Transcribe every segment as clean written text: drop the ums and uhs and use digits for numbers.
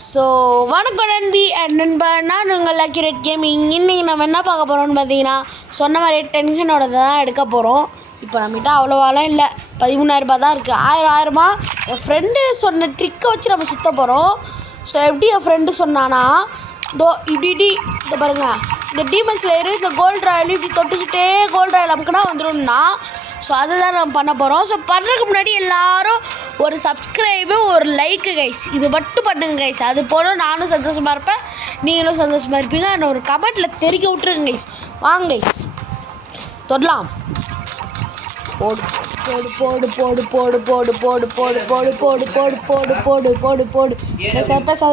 So வணக்கம் நண்பி and நண்பர், நான் உங்கள் அக்யூரேட் கேமிங். இன்றைக்கி நம்ம என்ன பார்க்க போகிறோம்னு பார்த்தீங்கன்னா, சொன்ன மாதிரி டென்ஷனோட தான் எடுக்க போகிறோம். இப்போ நம்மகிட்ட அவ்வளோவாலாம் இல்லை, 13,000 தான் இருக்குது. 1000 என் ஃப்ரெண்டு சொன்ன ட்ரிக்கை வச்சு நம்ம சுற்ற போகிறோம். ஸோ எப்படி என் ஃப்ரெண்டு சொன்னான்னா, இப்படி இதை பாருங்கள், இந்த டீமன் ஸ்லேயரு இந்த கோல்டு ராயல் இப்படி தொட்டுக்கிட்டே கோல்டு ராயல் நமக்குன்னா வந்துடும்னா, ஸோ அதை தான் நம்ம பண்ண போகிறோம். ஸோ பண்ணுறதுக்கு முன்னாடி எல்லோரும் ஒரு சப்ஸ்கிரைபு ஒரு லைக்கு கைஸ், இது மட்டும் பண்ணுங்க கைஸ். அது போல் நானும் சந்தோஷமாக இருப்பேன், நீங்களும் சந்தோஷமாக இருப்பீங்க. அந்த ஒரு கமெண்ட்டில் தெரிக்க விட்டுருங்க கைஸ். வாங்க கைஸ் தொடலாம். போடு போடு போடு போடு போடு போடு போடு போடு போடு போடு போடு போடு போடு போடு போடு பேச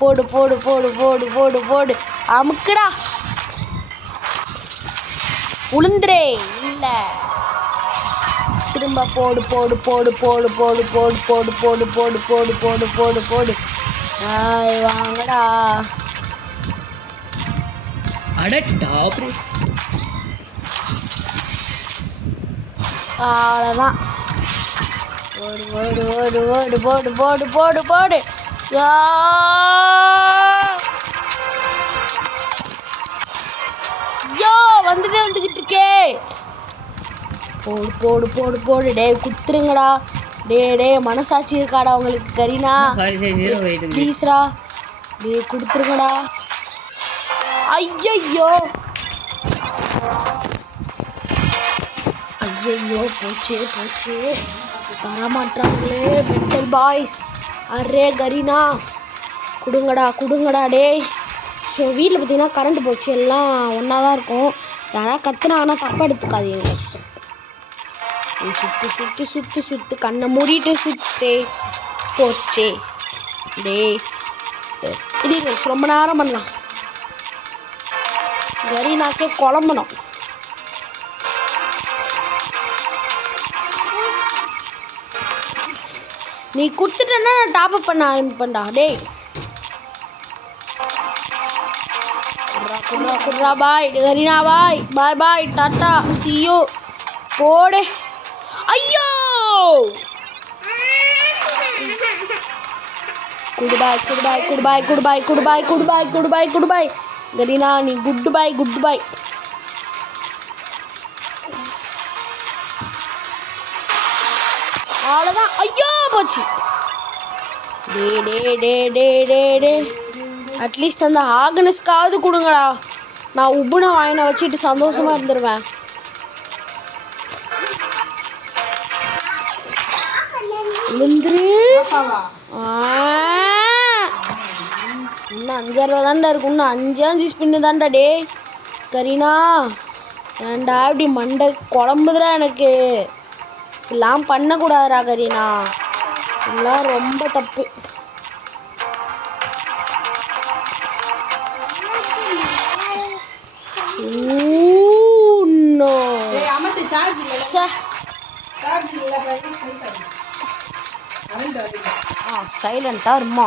போடு போடு போடு போடு போடு போடு அமுக்குடா. உளுந்துரே இல்லை, திரும்ப போடு போடு போடு போடு போடு போடு போடு போடு போடு போடு போடு போடு போடு. வாங்கடா. அவ்வளோதான். ஓடு ஓடு ஓடு ஓடு போடு போடு போடு போடு. யோ வந்துக்கிட்டு இருக்கே. போடு போடு போடு போடு. டே குத்துருங்கடா. டே மனசாட்சி இருக்காடா உங்களுக்கு கரீனா? ப்ளீஸ்ரா டே கொடுத்துருங்கடா. ஐயையோ ஐயையோ போச்சே போச்சே, தரமாட்டாங்களே மென்டல் பாய்ஸ். அரே கரீனா கொடுங்கடா டே. ஸோ வீட்டில் பார்த்தீங்கன்னா கரண்ட் போச்சு, எல்லாம் ஒன்றா தான் இருக்கும். யாராவது கற்றுனாங்கன்னா தப்பாக எடுத்துக்காதீங்க கைஸ். சுற்றி சுற்றி சுற்றி சுற்றி கண்ணை மூடிட்டு சுற்றே போச்சே. டே இது கைஸ் ரொம்ப நேரம் பண்ணலாம். கரீனாக்கே குழம்பணும். நீ கொடுத்துட்டேன்னா நான் டாப்அப் பண்ண ஆரம்பிப்பேன்டா. டே குர்ரா பாய் கரீனா பாய், பாய் பாய் டாட்டா சியோ போடே. ஐயோ goodbye goodbye goodbye goodbye goodbye goodbye goodbye goodbye Kareena, நீ குட் பாய் குட் பாய். அவ்வளோதான். ஐயோ போச்சு. டே டே டே டே டே டே அட்லீஸ்ட் அந்த ஆகனஸ்க்காவது கொடுங்கடா. நான் உப்புன வாயினை வச்சுட்டு சந்தோஷமாக இருந்துருவேன். விழுந்துரு. இன்னும் 5,000 தான்டா இருக்கும். இன்னும் 5 ஸ்பின்னு தான்டா. டே கரீனா ஏன்டா இப்படி மண்டை குழம்புதுடா எனக்கு. இப்படிலாம் பண்ணக்கூடாதுடா கரீனா, இதெல்லாம் ரொம்ப தப்பு. சைலண்டா இருமா.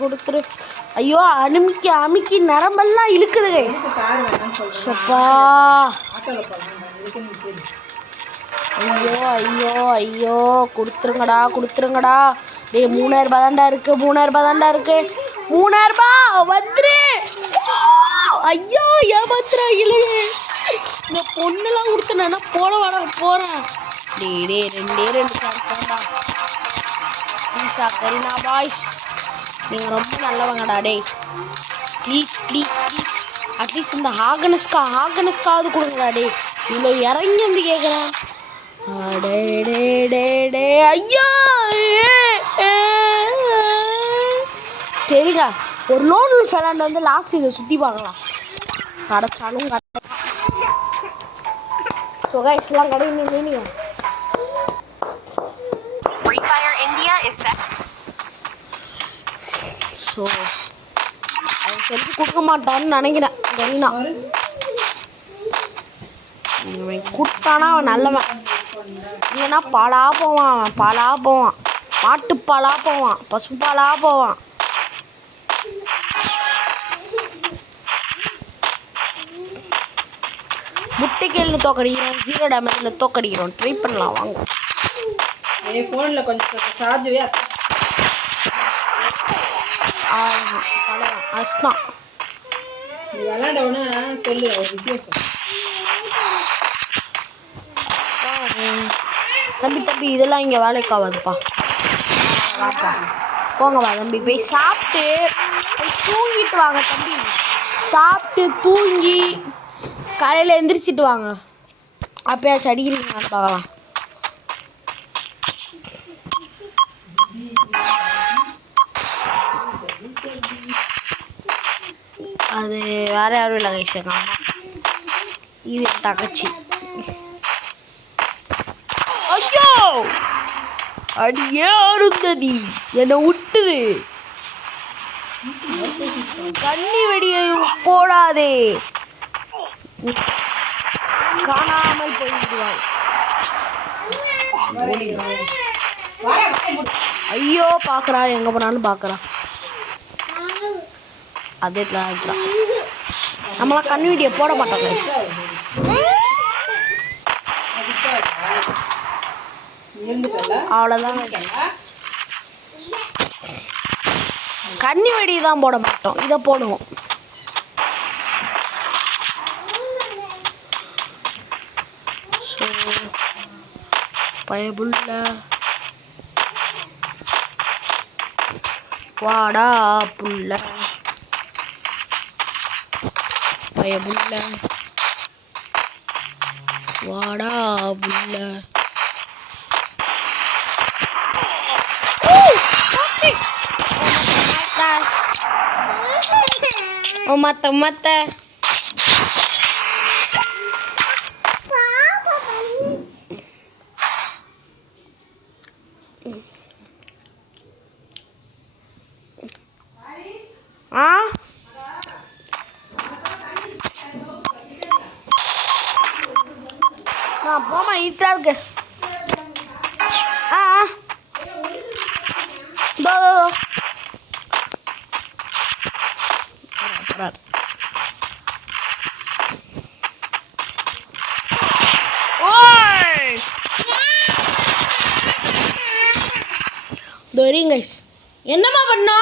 கொடுத்துரு. ஐயோ அமுக்கி நரம்பெல்லாம் இழுக்குது கைஸ். ஐயோ கொடுத்துருங்கடா. டே 3,000 தான்டா இருக்கு. 3,000 வந்துரு. ஐயோ ஏமாத்துறா இல்லையே. இந்த பொண்ணுலாம் கொடுத்துனா போகிறேன். டே 2 சான்ஸ் தான்டா. ப்ளீஸா கரீனா பாய்ஸ், நீங்கள் ரொம்ப நல்லவங்கடா. டே ப்ளீஸ் அட்லீஸ்ட் இந்த ஆகனஸ்க்காவது கொடுங்கடா. டே இவ்வளோ இறங்கி வந்து கேட்குறேன். டே ஐயோ சரிங்க, ஒரு லோன் ஃபெலாண்ட் வந்து லாஸ்ட் இதை சுற்றி பார்க்கலாம். கிடச்சாலும் ஸோ கைஸ்லாம் கிடையாது. ஸோ அது செஞ்சு கொடுக்க மாட்டான்னு நினைக்கிறேன் கரீனா. கொடுத்தானா அவன் நல்லவன், இல்லைன்னா பாலாக போவான். மாட்டுப்பாலாக போவான், பசுப்பாலாக போவான். முட்டைக்கேள்னு தோக்கடிக்கிறோம், 0 டேமேஜில் தோக்கடிக்கிறோம். ட்ரை பண்ணலாம் வாங்க. என் ஃபோனில் கொஞ்சம் சார்ஜவே அஸ்தான் நீ விளாண்டவுன்னா சொல்லு ஒரு விஷயம் தம்பி இதெல்லாம் இங்கே வேலைக்கு ஆகாதுப்பா. வாப்பா போங்கப்பா தம்பி, போய் சாப்பிட்டு போய் தூங்கிட்டு வாங்க தம்பி. சாப்பிட்டு தூங்கி காலையில் எந்திரிச்சிட்டு வாங்க. அப்பயாச்சும் அடிக்கிறீங்களான்னு பார்க்கலாம். அது வேற யாரும் இல்லை கைஸ், எங்கள் அம்மா. இது என் தங்கச்சி. ஐயோ அடியே அருந்ததி என்னை விட்டுது. கண்ணி வெடியை போடாதே, காணாமல் போய்விடுவாள். ஐயோ பார்க்குறா, எங்கே போனாலும் பார்க்குறா. அதே தான் நம்மளாம் கண்ணு வீடியோ போட மாட்டோம். அவ்வளோதான், கண்ணி வெடி தான் போட மாட்டோம், இதை போடுவோம். பயபுள்ள வாடா புள்ள, பயபுள்ள வாடா புள்ள. மத்த போமா ஈட்டா இருக்கு. கைஸ் என்னம்மா பண்ணா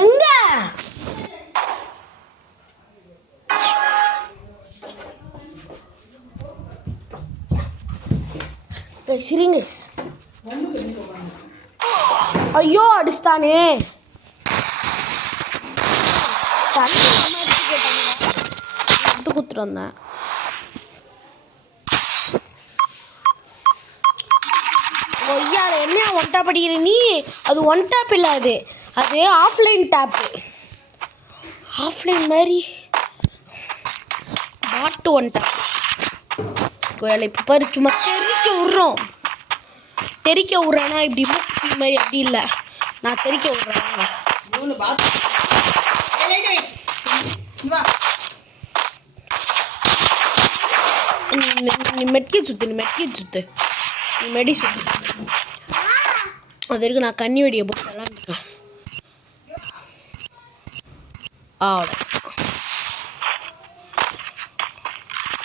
எங்க சரிங்க. ஐயோ அடிச்சிட்டானே. தண்ணி எடுத்து குத்துட்டு வந்தேன். ஒய்யார என்ன ஒன் டாப் அடிக்கிற நீ? அது ஒன் டாப் இல்லை, அது ஆஃப்லைன் டேப்பு. ஆஃப்லைன் மாதிரி பாட்டு ஒன் டாப். இப்போ பாரு சும்மா தெறிக்க விட்றேன்னா இப்படி மூக்கு மாதிரி அப்படி இல்லை, நான் தெறிக்க விட்றேன். நீ மெட்கி சுத்து நீ மெடி சுத்து. அது வரைக்கும் நான் கண்ணி வெடியை போட்டெல்லாம் இருக்கேன்.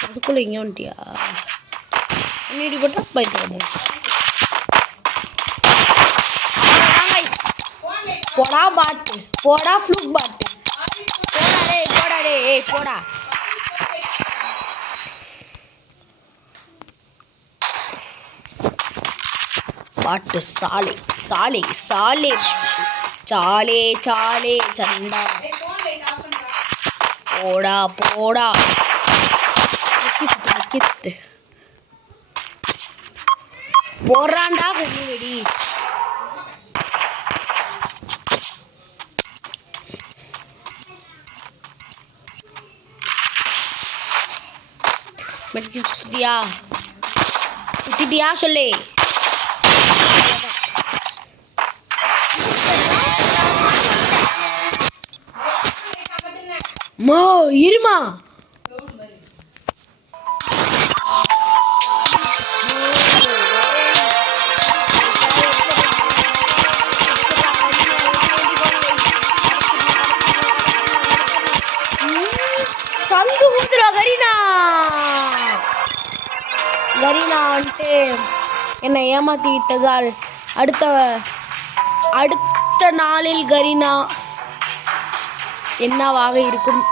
அதுக்குள்ளே இங்கே வந்துட்டியா? கண்ணி வெடி போட்டால் பயன்படுவோம். போடா பாட்டு, போடா ஃப்ளூக் பாட்டு, போடா. பாட்டு சாலே சண்டா. போடா போடுறான்டா கண்ணி வெடி. சுத்திட்டியா சொல்லு. இருமா சங்கு ஊத்துறா கரீனா. கரீனா வந்துட்டு என்னை ஏமாற்றி விட்டதால் அடுத்த நாளில் கரீனா என்னவாக இருக்கும்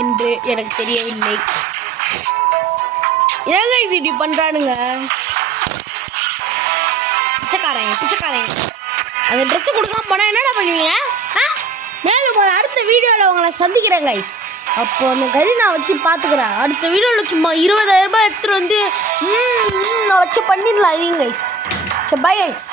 என்று எனக்கு தெரியவில்லை. ஏங்க இது இப்படி பண்ணுறானுங்க பிச்சைக்காரங்க. அந்த ட்ரெஸ்ஸு கொடுக்காம போனால் என்னடா பண்ணுவீங்க? மேலும் அடுத்த வீடியோவில் உங்களை சந்திக்கிறேன் கைஸ். அப்போ அந்த கரீனா வச்சு பார்த்துக்கிறேன். அடுத்த வீடியோவில் சும்மா 20,000 ரூபாய் எடுத்துகிட்டு வந்து நான் வச்சு பண்ணிடலாம். இருங்க கைஸ். சரி பை கைஸ்.